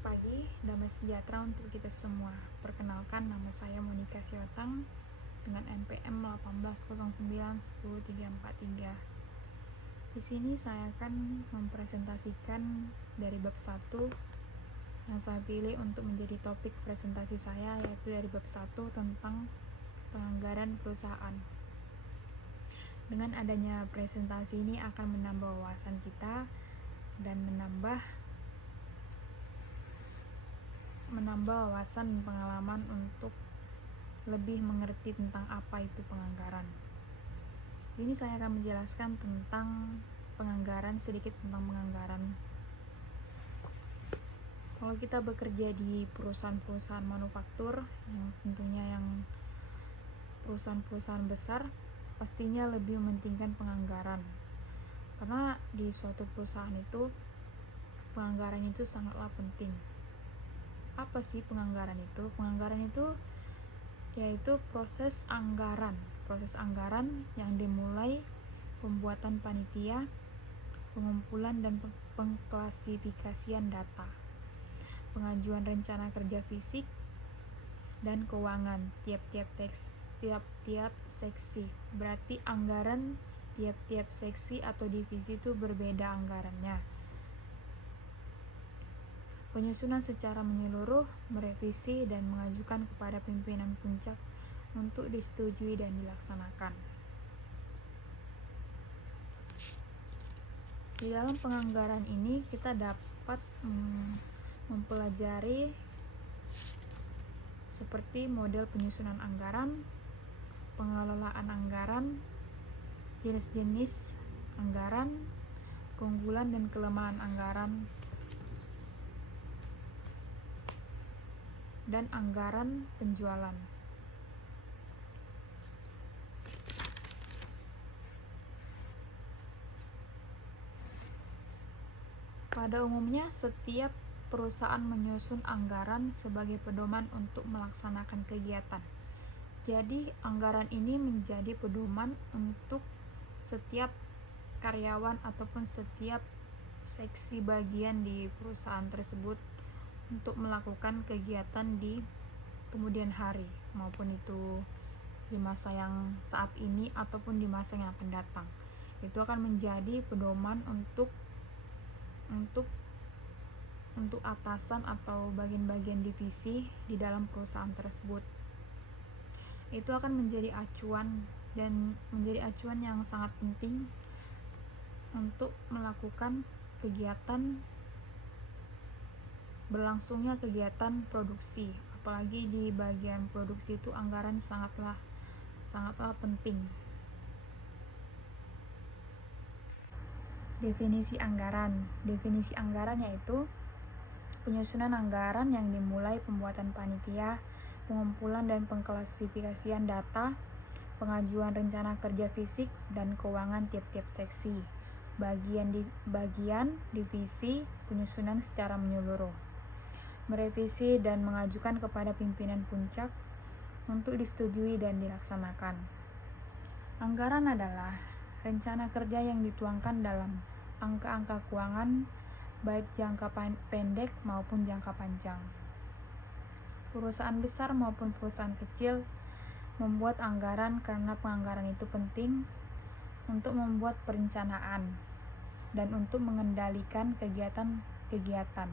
Selamat pagi, damai sejahtera untuk kita semua. Perkenalkan, nama saya Monika Siotang dengan NPM 1809104343. Di sini saya akan mempresentasikan dari bab 1 yang saya pilih untuk menjadi topik presentasi saya, yaitu dari bab 1 tentang penganggaran perusahaan. Dengan adanya presentasi ini akan menambah wawasan kita dan menambah wawasan pengalaman untuk lebih mengerti tentang apa itu penganggaran. Ini saya akan menjelaskan tentang penganggaran, sedikit tentang penganggaran. Kalau kita bekerja di perusahaan-perusahaan manufaktur, yang tentunya yang perusahaan-perusahaan besar, pastinya lebih mementingkan penganggaran. Karena di suatu perusahaan itu, penganggaran itu sangatlah penting. Apa sih penganggaran itu? Penganggaran itu yaitu proses anggaran yang dimulai pembuatan panitia, pengumpulan dan pengklasifikasian data, pengajuan rencana kerja fisik dan keuangan tiap-tiap seksi. Berarti anggaran tiap-tiap seksi atau divisi itu berbeda anggarannya. Penyusunan secara menyeluruh, merevisi dan mengajukan kepada pimpinan puncak untuk disetujui dan dilaksanakan. Di dalam penganggaran ini kita dapat mempelajari seperti model penyusunan anggaran, pengelolaan anggaran, jenis-jenis anggaran, keunggulan dan kelemahan anggaran, dan anggaran penjualan. Pada umumnya, setiap perusahaan menyusun anggaran sebagai pedoman untuk melaksanakan kegiatan. Jadi, anggaran ini menjadi pedoman untuk setiap karyawan ataupun setiap seksi bagian di perusahaan tersebut untuk melakukan kegiatan di kemudian hari, maupun itu di masa yang saat ini ataupun di masa yang akan datang. Itu akan menjadi pedoman untuk atasan atau bagian-bagian divisi di dalam perusahaan tersebut. Itu akan menjadi acuan yang sangat penting untuk melakukan berlangsungnya kegiatan produksi. Apalagi di bagian produksi itu anggaran sangatlah penting. Definisi anggaran yaitu penyusunan anggaran yang dimulai pembuatan panitia, pengumpulan dan pengklasifikasian data, pengajuan rencana kerja fisik dan keuangan tiap-tiap seksi, bagian divisi, penyusunan secara menyeluruh, merevisi dan mengajukan kepada pimpinan puncak untuk disetujui dan dilaksanakan. Anggaran adalah rencana kerja yang dituangkan dalam angka-angka keuangan, baik jangka pendek maupun jangka panjang. Perusahaan besar maupun perusahaan kecil membuat anggaran karena penganggaran itu penting untuk membuat perencanaan dan untuk mengendalikan kegiatan.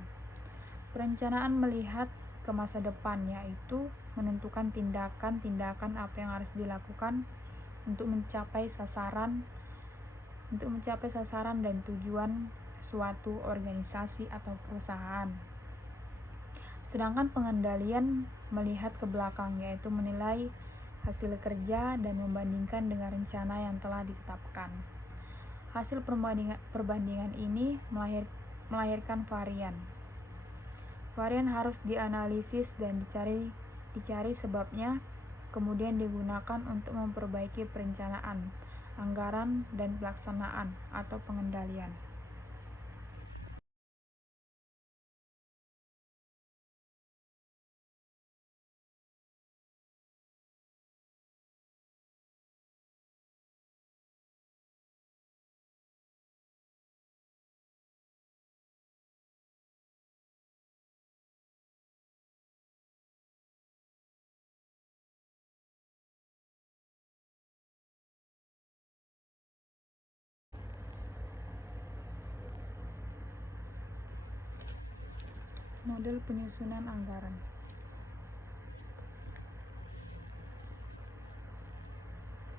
Perencanaan melihat ke masa depan, yaitu menentukan tindakan apa yang harus dilakukan untuk mencapai sasaran dan tujuan suatu organisasi atau perusahaan. Sedangkan pengendalian melihat ke belakang, yaitu menilai hasil kerja dan membandingkan dengan rencana yang telah ditetapkan. Hasil perbandingan ini melahirkan varian. Varian harus dianalisis dan dicari sebabnya, kemudian digunakan untuk memperbaiki perencanaan, anggaran, dan pelaksanaan atau pengendalian. Model penyusunan anggaran.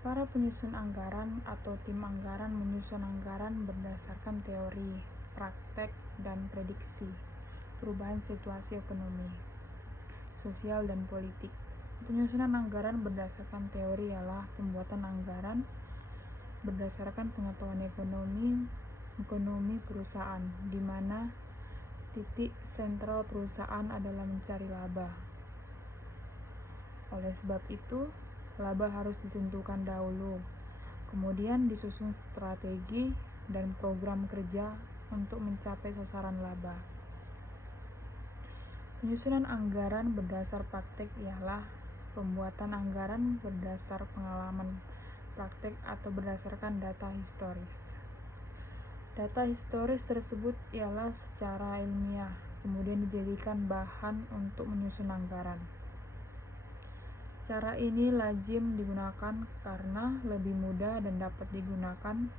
Para penyusun anggaran atau tim anggaran menyusun anggaran berdasarkan teori, praktek, dan prediksi perubahan situasi ekonomi, sosial, dan politik. Penyusunan anggaran berdasarkan teori ialah pembuatan anggaran berdasarkan pengetahuan ekonomi perusahaan, di mana titik sentral perusahaan adalah mencari laba. Oleh sebab itu, laba harus ditentukan dahulu, kemudian disusun strategi dan program kerja untuk mencapai sasaran laba. Penyusunan anggaran berdasar praktek ialah pembuatan anggaran berdasar pengalaman praktek atau berdasarkan data historis. Data historis tersebut ialah secara ilmiah, kemudian dijadikan bahan untuk menyusun anggaran. Cara ini lazim digunakan karena lebih mudah dan dapat digunakan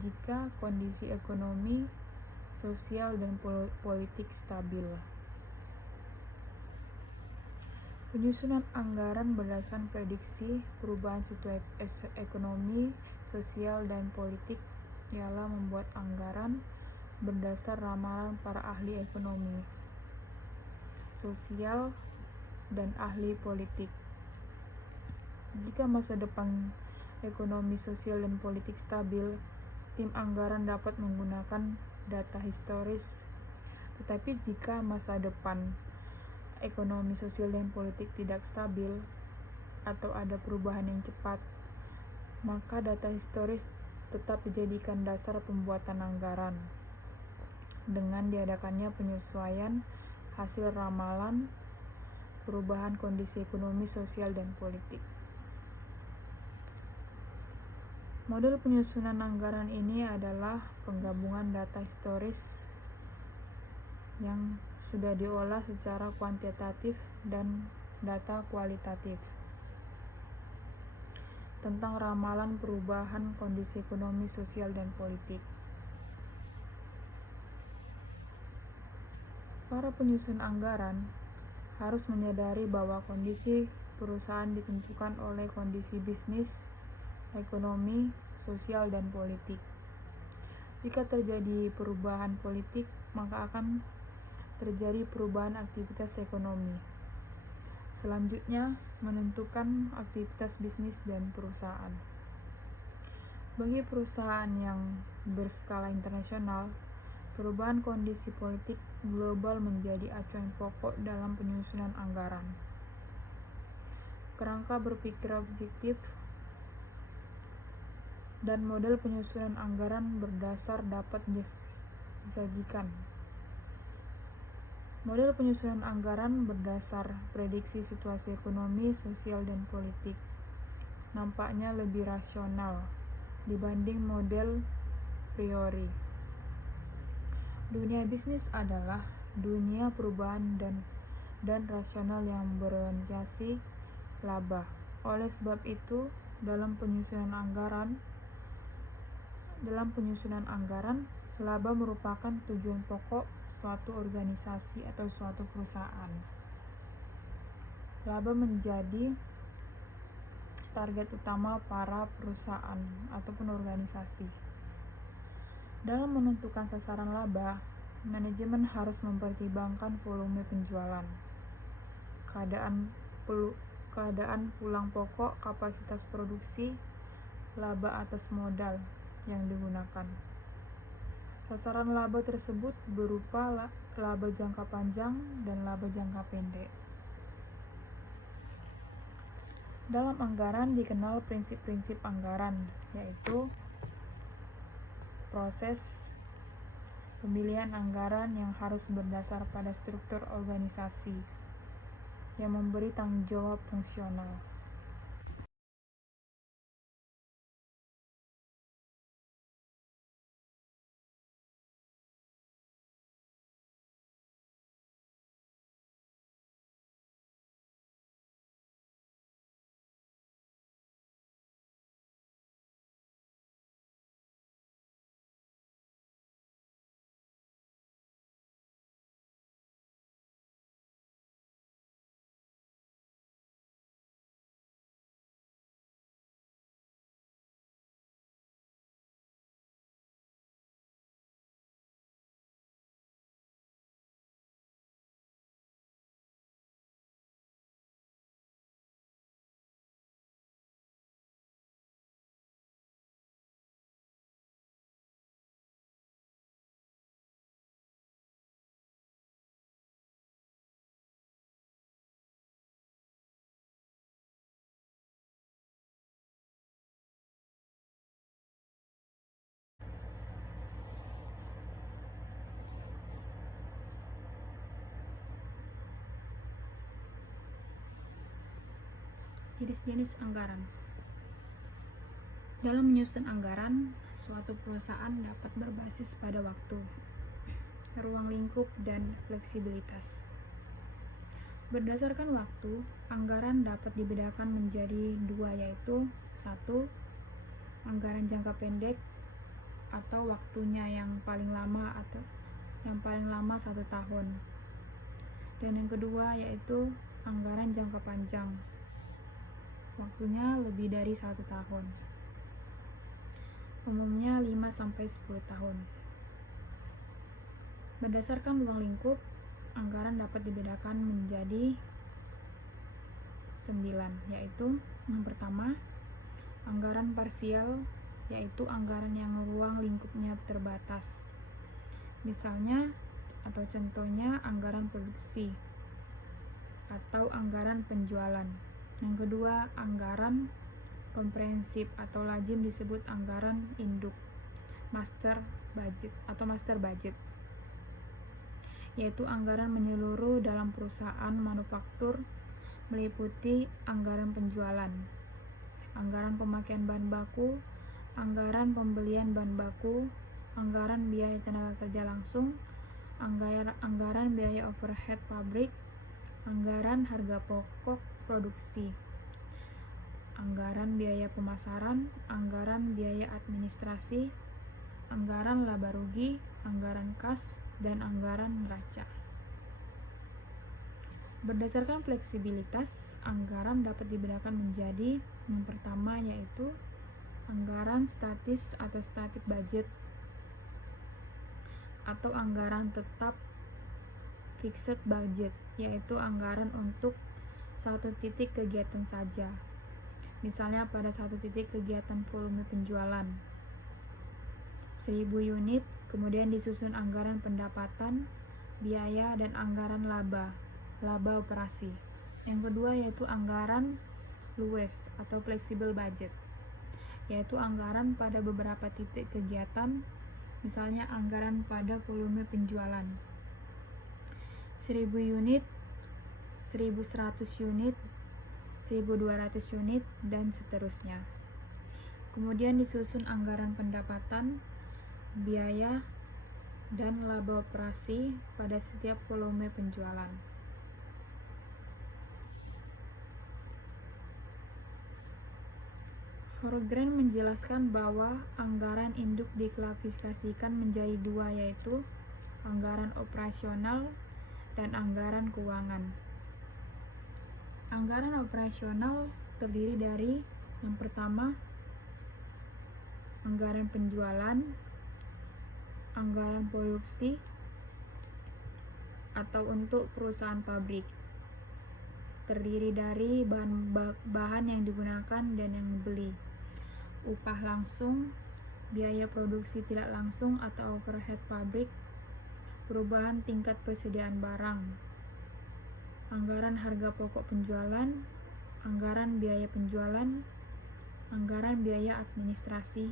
jika kondisi ekonomi, sosial, dan politik stabil. Penyusunan anggaran berdasarkan prediksi perubahan situasi ekonomi, sosial, dan politik ialah membuat anggaran berdasar ramalan para ahli ekonomi, sosial, dan ahli politik. Jika masa depan ekonomi, sosial, dan politik stabil, tim anggaran dapat menggunakan data historis. Tetapi jika masa depan ekonomi, sosial, dan politik tidak stabil atau ada perubahan yang cepat, maka data historis tetap dijadikan dasar pembuatan anggaran dengan diadakannya penyesuaian hasil ramalan perubahan kondisi ekonomi, sosial, dan politik. Model penyusunan anggaran ini adalah penggabungan data historis yang sudah diolah secara kuantitatif dan data kualitatif tentang ramalan perubahan kondisi ekonomi, sosial, dan politik. Para penyusun anggaran harus menyadari bahwa kondisi perusahaan ditentukan oleh kondisi bisnis, ekonomi, sosial, dan politik. Jika terjadi perubahan politik, maka akan terjadi perubahan aktivitas ekonomi. Selanjutnya, menentukan aktivitas bisnis dan perusahaan. Bagi perusahaan yang berskala internasional, perubahan kondisi politik global menjadi acuan pokok dalam penyusunan anggaran. Kerangka berpikir objektif dan model penyusunan anggaran berdasar dapat disajikan. Model penyusunan anggaran berdasar prediksi situasi ekonomi, sosial, dan politik nampaknya lebih rasional dibanding model priori. Dunia bisnis adalah dunia perubahan dan rasional yang berorientasi laba. Oleh sebab itu, dalam penyusunan anggaran, laba merupakan tujuan pokok suatu organisasi atau suatu perusahaan. Laba menjadi target utama para perusahaan ataupun organisasi. Dalam menentukan sasaran laba, manajemen harus mempertimbangkan volume penjualan, keadaan pulang pokok, kapasitas produksi, laba atas modal yang digunakan. Sasaran laba tersebut berupa laba jangka panjang dan laba jangka pendek. Dalam anggaran dikenal prinsip-prinsip anggaran, yaitu proses pemilihan anggaran yang harus berdasar pada struktur organisasi yang memberi tanggung jawab fungsional. Jenis-jenis anggaran. Dalam menyusun anggaran, suatu perusahaan dapat berbasis pada waktu, ruang lingkup, dan fleksibilitas. Berdasarkan waktu, anggaran dapat dibedakan menjadi dua, yaitu 1. Anggaran jangka pendek atau waktunya yang paling lama 1 tahun. Dan yang kedua yaitu anggaran jangka panjang, waktunya lebih dari 1 tahun, umumnya 5-10 tahun. Berdasarkan ruang lingkup, anggaran dapat dibedakan menjadi 9, yaitu yang pertama, anggaran parsial, yaitu anggaran yang ruang lingkupnya terbatas. Misalnya atau contohnya anggaran produksi atau anggaran penjualan. Yang kedua, anggaran komprehensif atau lazim disebut anggaran induk, master budget, yaitu anggaran menyeluruh dalam perusahaan manufaktur, meliputi anggaran penjualan, anggaran pemakaian bahan baku, anggaran pembelian bahan baku, anggaran biaya tenaga kerja langsung, anggaran biaya overhead pabrik, anggaran harga pokok produksi, anggaran biaya pemasaran, anggaran biaya administrasi, anggaran laba rugi, anggaran kas, dan anggaran neraca. Berdasarkan fleksibilitas, anggaran dapat dibedakan menjadi yang pertama yaitu anggaran statis atau static budget, atau anggaran tetap fixed budget, yaitu anggaran untuk satu titik kegiatan saja. Misalnya pada satu titik kegiatan volume penjualan 1000 unit, kemudian disusun anggaran pendapatan, biaya, dan anggaran laba operasi. Yang kedua yaitu anggaran luas atau flexible budget, yaitu anggaran pada beberapa titik kegiatan, misalnya anggaran pada volume penjualan 1000 unit, 1100 unit, 1200 unit, dan seterusnya. Kemudian disusun anggaran pendapatan, biaya, dan laba operasi pada setiap volume penjualan. Horgren menjelaskan bahwa anggaran induk diklasifikasikan menjadi dua, yaitu anggaran operasional dan anggaran keuangan. Anggaran operasional terdiri dari yang pertama, anggaran penjualan, anggaran produksi atau untuk perusahaan pabrik, terdiri dari bahan yang digunakan dan yang dibeli, upah langsung, biaya produksi tidak langsung atau overhead pabrik, perubahan tingkat persediaan barang, anggaran harga pokok penjualan, anggaran biaya penjualan, anggaran biaya administrasi,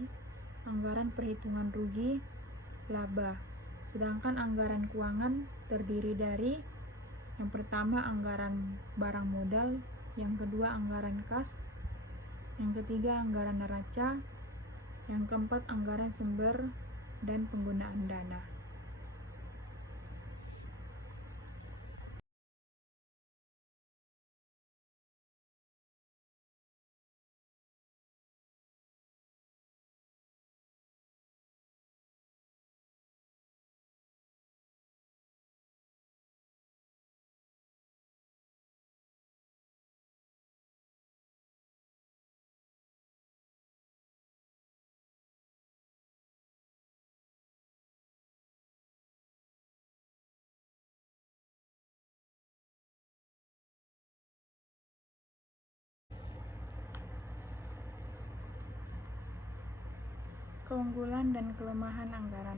anggaran perhitungan rugi, laba. Sedangkan anggaran keuangan terdiri dari yang pertama anggaran barang modal, yang kedua anggaran kas, yang ketiga anggaran neraca, yang keempat anggaran sumber dan penggunaan dana. Keunggulan dan kelemahan anggaran.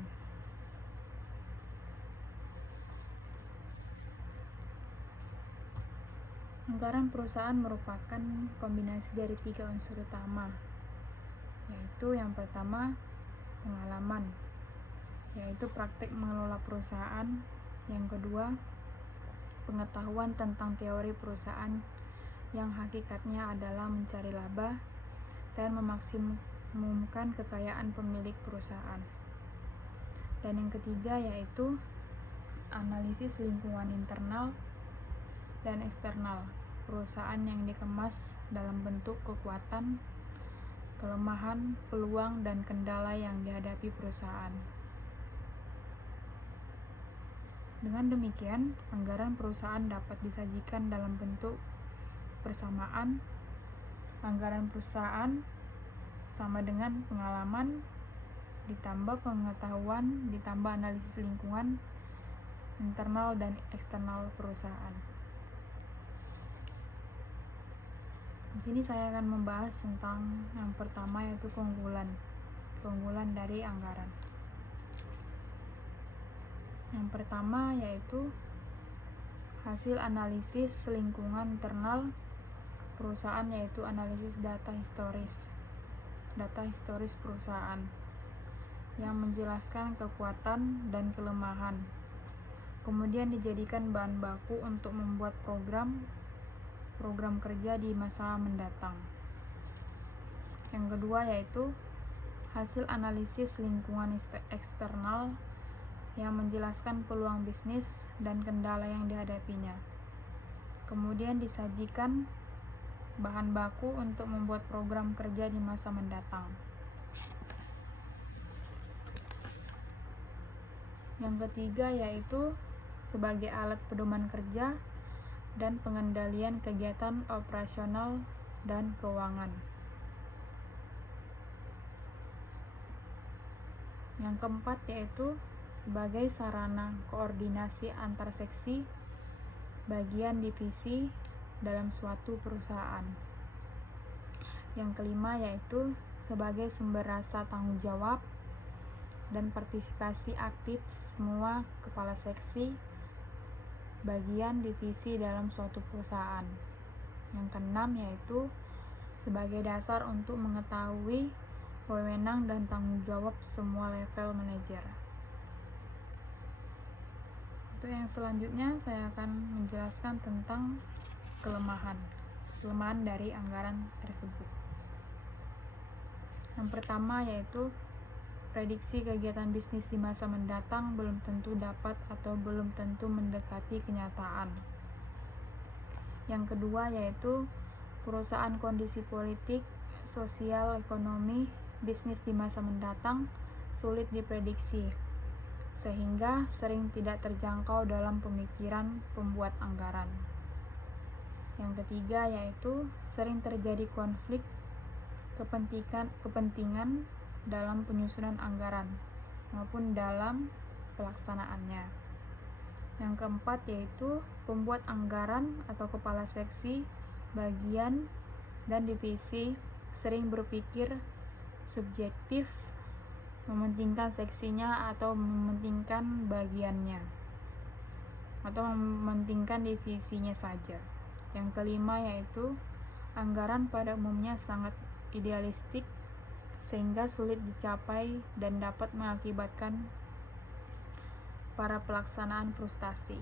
Anggaran perusahaan merupakan kombinasi dari 3 unsur utama, yaitu yang pertama pengalaman, yaitu praktik mengelola perusahaan. Yang kedua, pengetahuan tentang teori perusahaan yang hakikatnya adalah mencari laba dan memaksimumkan kekayaan pemilik perusahaan. Dan yang ketiga yaitu analisis lingkungan internal dan eksternal perusahaan yang dikemas dalam bentuk kekuatan, kelemahan, peluang, dan kendala yang dihadapi perusahaan. Dengan demikian, anggaran perusahaan dapat disajikan dalam bentuk persamaan. Anggaran perusahaan sama dengan pengalaman ditambah pengetahuan ditambah analisis lingkungan internal dan eksternal perusahaan. Di sini saya akan membahas tentang yang pertama yaitu keunggulan dari anggaran. Yang pertama yaitu hasil analisis lingkungan internal perusahaan, yaitu analisis data historis perusahaan yang menjelaskan kekuatan dan kelemahan, kemudian dijadikan bahan baku untuk membuat program kerja di masa mendatang. Yang kedua yaitu hasil analisis lingkungan eksternal yang menjelaskan peluang bisnis dan kendala yang dihadapinya, kemudian disajikan bahan baku untuk membuat program kerja di masa mendatang. Yang ketiga yaitu sebagai alat pedoman kerja dan pengendalian kegiatan operasional dan keuangan. Yang keempat yaitu sebagai sarana koordinasi antar seksi, bagian, divisi dalam suatu perusahaan. Yang kelima yaitu sebagai sumber rasa tanggung jawab dan partisipasi aktif semua kepala seksi, bagian, divisi dalam suatu perusahaan. Yang keenam yaitu sebagai dasar untuk mengetahui wewenang dan tanggung jawab semua level manajer. Untuk yang selanjutnya saya akan menjelaskan tentang kelemahan dari anggaran tersebut. Yang pertama yaitu prediksi kegiatan bisnis di masa mendatang belum tentu dapat atau belum tentu mendekati kenyataan. Yang kedua yaitu perusahaan kondisi politik, sosial, ekonomi, bisnis di masa mendatang sulit diprediksi, sehingga sering tidak terjangkau dalam pemikiran pembuat anggaran. Yang ketiga yaitu sering terjadi konflik kepentingan dalam penyusunan anggaran maupun dalam pelaksanaannya. Yang keempat yaitu pembuat anggaran atau kepala seksi, bagian, dan divisi sering berpikir subjektif, mementingkan seksinya atau mementingkan bagiannya atau mementingkan divisinya saja. Yang kelima yaitu anggaran pada umumnya sangat idealistik sehingga sulit dicapai dan dapat mengakibatkan para pelaksanaan frustasi.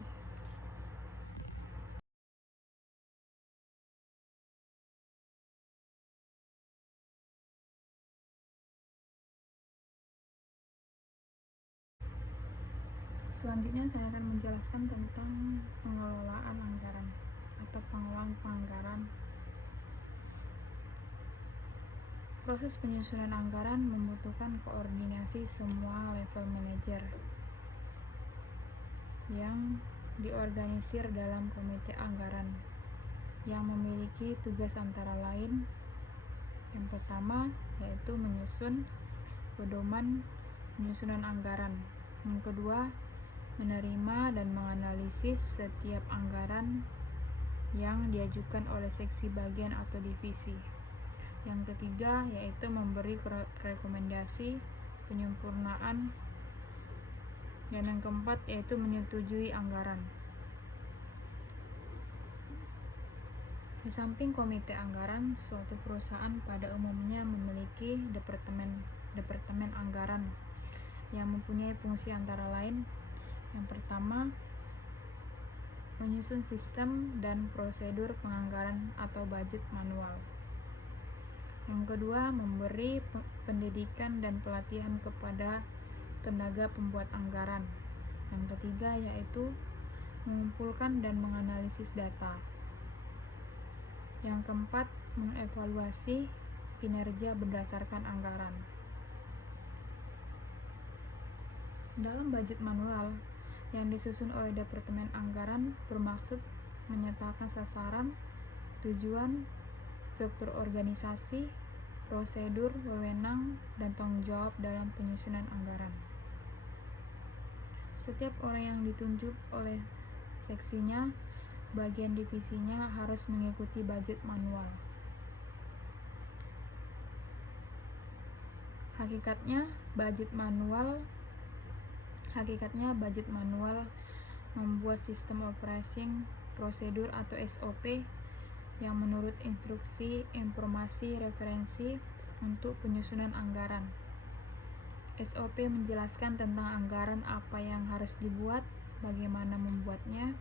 Selanjutnya saya akan menjelaskan tentang pengelolaan anggaran atau pengelolaan anggaran. Proses penyusunan anggaran membutuhkan koordinasi semua level manajer yang diorganisir dalam komite anggaran yang memiliki tugas antara lain yang pertama yaitu menyusun pedoman penyusunan anggaran. Yang kedua, menerima dan menganalisis setiap anggaran yang diajukan oleh seksi, bagian, atau divisi. Yang ketiga yaitu memberi rekomendasi penyempurnaan. Dan yang keempat yaitu menyetujui anggaran. Di samping komite anggaran, suatu perusahaan pada umumnya memiliki departemen anggaran yang mempunyai fungsi antara lain yang pertama menyusun sistem dan prosedur penganggaran atau budget manual. Yang kedua, memberi pendidikan dan pelatihan kepada tenaga pembuat anggaran. Yang ketiga yaitu mengumpulkan dan menganalisis data. Yang keempat, mengevaluasi kinerja berdasarkan anggaran. Dalam budget manual yang disusun oleh Departemen Anggaran bermaksud menyatakan sasaran, tujuan, struktur organisasi, prosedur, wewenang, dan tanggung jawab dalam penyusunan anggaran. Setiap orang yang ditunjuk oleh seksinya, bagian divisinya harus mengikuti budget manual. Hakikatnya budget manual membuat sistem operating prosedur atau SOP yang menurut instruksi, informasi, referensi untuk penyusunan anggaran. SOP menjelaskan tentang anggaran, apa yang harus dibuat, bagaimana membuatnya,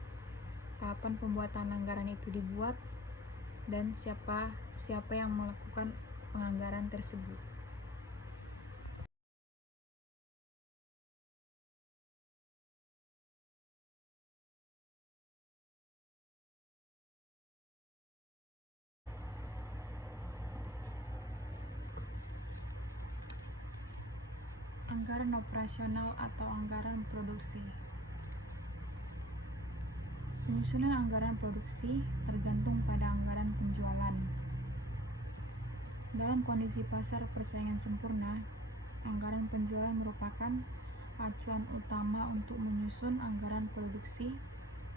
kapan pembuatan anggaran itu dibuat, dan siapa yang melakukan penganggaran tersebut. Anggaran operasional atau anggaran produksi. Penyusunan anggaran produksi tergantung pada anggaran penjualan. Dalam kondisi pasar persaingan sempurna, anggaran penjualan merupakan acuan utama untuk menyusun anggaran produksi,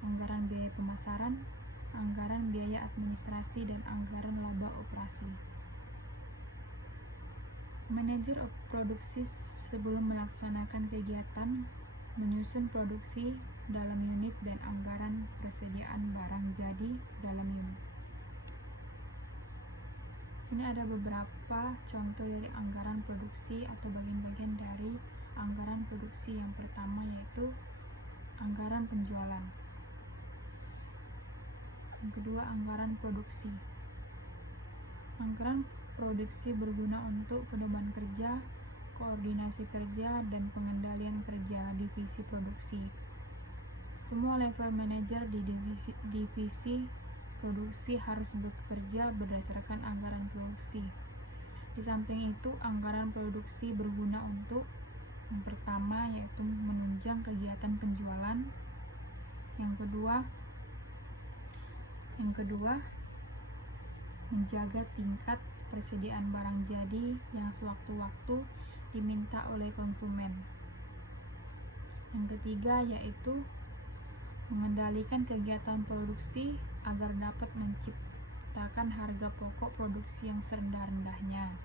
anggaran biaya pemasaran, anggaran biaya administrasi, dan anggaran laba operasi. Manajer produksi sebelum melaksanakan kegiatan menyusun produksi dalam unit dan anggaran persediaan barang jadi dalam unit. Sini ada beberapa contoh dari anggaran produksi atau bagian-bagian dari anggaran produksi. Yang pertama yaitu anggaran penjualan. Yang kedua, anggaran produksi. Anggaran produksi berguna untuk pedoman kerja, koordinasi kerja, dan pengendalian kerja divisi produksi. Semua level manajer di divisi produksi harus bekerja berdasarkan anggaran produksi. Di samping itu, anggaran produksi berguna untuk yang pertama yaitu menunjang kegiatan penjualan. Yang kedua menjaga tingkat persediaan barang jadi yang sewaktu-waktu diminta oleh konsumen. Yang ketiga yaitu mengendalikan kegiatan produksi agar dapat menciptakan harga pokok produksi yang serendah-rendahnya.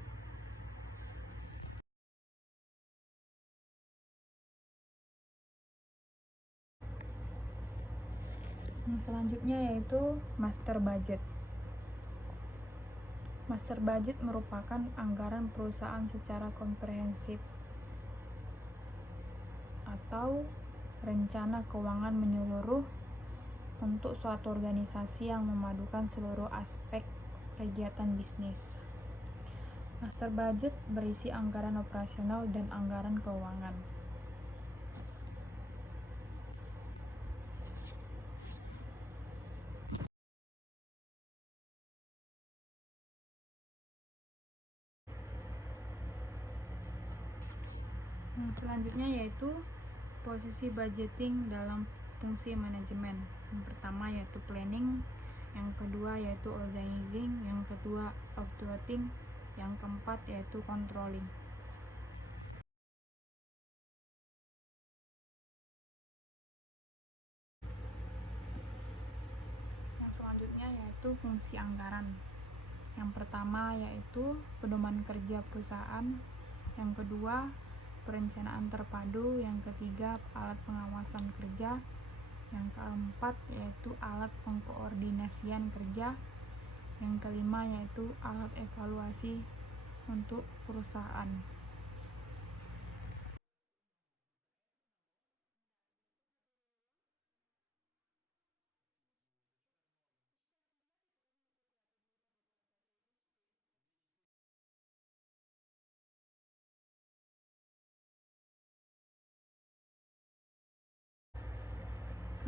Yang selanjutnya yaitu master budget. Master budget merupakan anggaran perusahaan secara komprehensif atau rencana keuangan menyeluruh untuk suatu organisasi yang memadukan seluruh aspek kegiatan bisnis. Master budget berisi anggaran operasional dan anggaran keuangan. Yang selanjutnya yaitu posisi budgeting dalam fungsi manajemen. Yang pertama yaitu planning, yang kedua yaitu organizing, yang kedua auditing, yang keempat yaitu controlling. Yang selanjutnya yaitu fungsi anggaran. Yang pertama yaitu pedoman kerja perusahaan, yang kedua perencanaan terpadu, yang ketiga alat pengawasan kerja, yang keempat yaitu alat pengkoordinasian kerja, yang kelima yaitu alat evaluasi untuk perusahaan.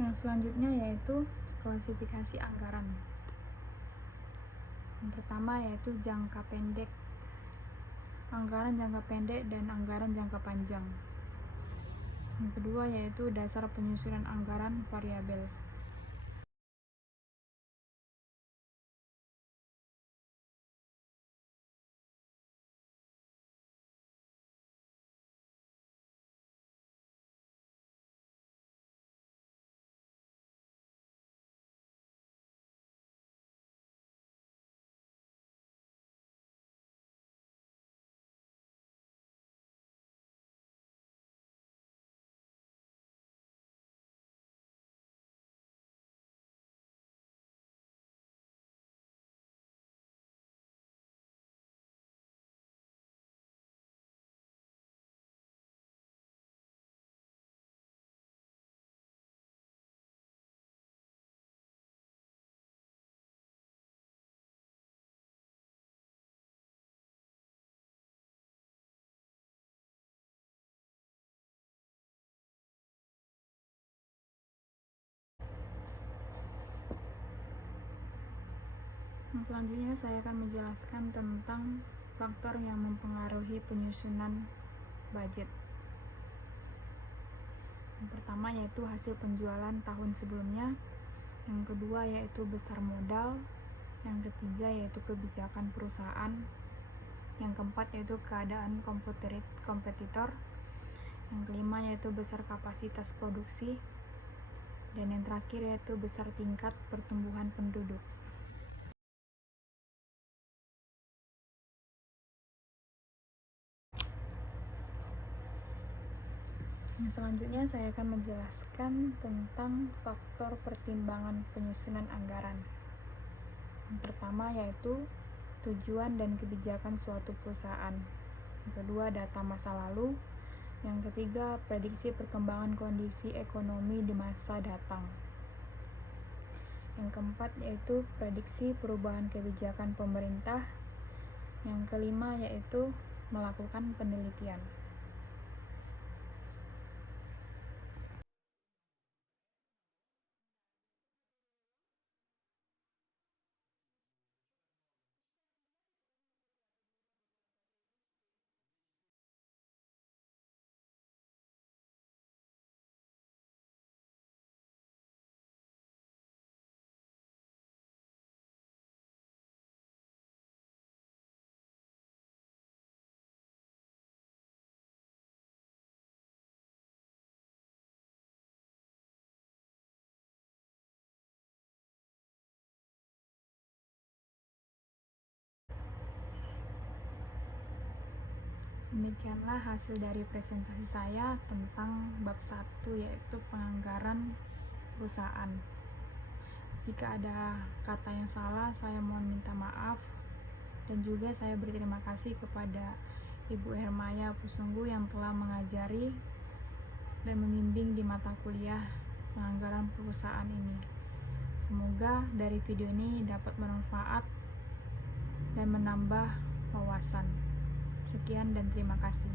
Yang selanjutnya yaitu klasifikasi anggaran. Yang pertama yaitu jangka pendek, anggaran jangka pendek dan anggaran jangka panjang. Yang kedua yaitu dasar penyusunan anggaran variabel. Yang selanjutnya saya akan menjelaskan tentang faktor yang mempengaruhi penyusunan budget. Yang pertama yaitu hasil penjualan tahun sebelumnya, yang kedua yaitu besar modal, yang ketiga yaitu kebijakan perusahaan, yang keempat yaitu keadaan kompetitor, yang kelima yaitu besar kapasitas produksi, dan yang terakhir yaitu besar tingkat pertumbuhan penduduk. Yang selanjutnya saya akan menjelaskan tentang faktor pertimbangan penyusunan anggaran. Yang pertama yaitu tujuan dan kebijakan suatu perusahaan. Yang kedua data masa lalu. Yang ketiga prediksi perkembangan kondisi ekonomi di masa datang. Yang keempat yaitu prediksi perubahan kebijakan pemerintah. Yang kelima yaitu melakukan penelitian. Demikianlah hasil dari presentasi saya tentang bab 1 yaitu penganggaran perusahaan. Jika ada kata yang salah, saya mohon minta maaf, dan juga saya berterima kasih kepada Ibu Hermaya Pusunggu yang telah mengajari dan membimbing di mata kuliah penganggaran perusahaan ini. Semoga dari video ini dapat bermanfaat dan menambah wawasan. Sekian dan terima kasih.